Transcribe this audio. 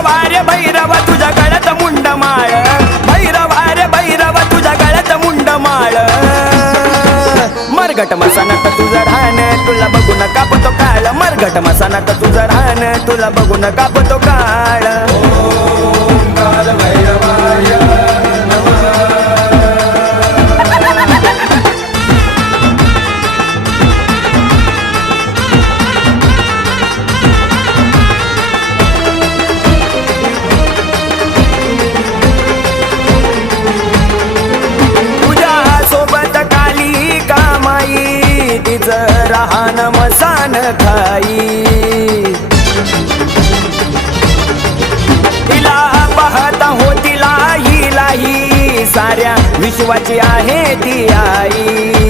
भैरवार्य भैरव तुझ्या गळ्यात मुंड माळ, भैरवार्य भैरव तुझ्या गळ्यात मुंड माळ. मरगट मसानात तुझं राहणं तुला बघून कापतो काळ, मरगट मसानात तुझं राहणं तुला बघून कापतो काळ. ओंकार भैरवाय राहन मसान खाई. तिला पाहता हो तिला ही साऱ्या विश्वाची आहे ती आई.